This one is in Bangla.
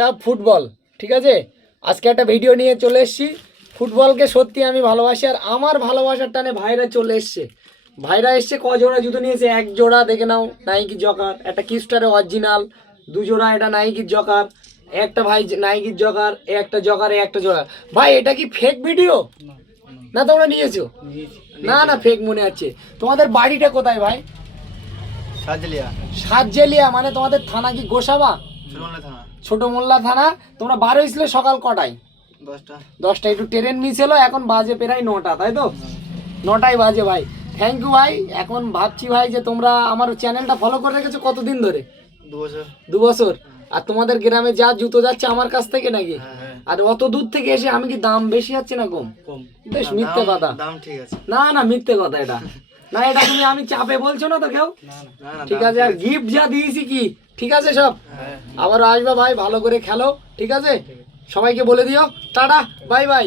ক্লাব ফুটবল, ঠিক আছে। আজকে একটা ভিডিও নিয়ে চলে এসেছি। ফুটবলকে সত্যি আমি ভালোবাসি, আর আমার ভালোবাসার টানে ভাইরা চলে এসছে। ভাইরা এসছে ক জোড়া জুতো নিয়েছে? এক জোড়া দেখে নাও নাইকি জকার, একটা কিস্টারের অরিজিনাল। দু জোড়া এটা নাইকির জকার, একটা ভাই নাইকির জকার, একটা জকার, একটা জোড়া। ভাই এটা কি ফেক ভিডিও না তোমরা নিয়েছো? না না, ফেক মনে হচ্ছে। তোমাদের বাড়িটা কোথায় ভাই? সাতজেলিয়া মানে তোমাদের থানা কি গোসাবা? ছোট মোল্লা থানা। তোমরা বার হয়েছিলে সকাল কটায়? 10টা। একটু ট্রেন মিস হলো, এখন বাজে প্রায় 9টা, তাই তো? 9টাই বাজে ভাই। থ্যাংক ইউ ভাই। এখন ভাবছি ভাই যে তোমরা আমার চ্যানেলটা ফলো করে রেখেছো কতদিন ধরে? 2 বছর। আর তোমাদের গ্রামে যা জুতো যাচ্ছে আমার কাছ থেকে নাকি? আর অত দূর থেকে এসে আমি কি দাম বেশি হচ্ছে না কম? বেশ মিথ্যে কথা। না না, মিথ্যে কথা এটা। না এটা তুমি আমি চাপে বলছো না তো কেউ? ঠিক আছে। আর গিফট যা দিয়েছি কি ঠিক আছে সব? আবার আসবা ভাই, ভালো করে খেলো, ঠিক আছে? সবাইকে বলে দিও টাটা, বাই বাই।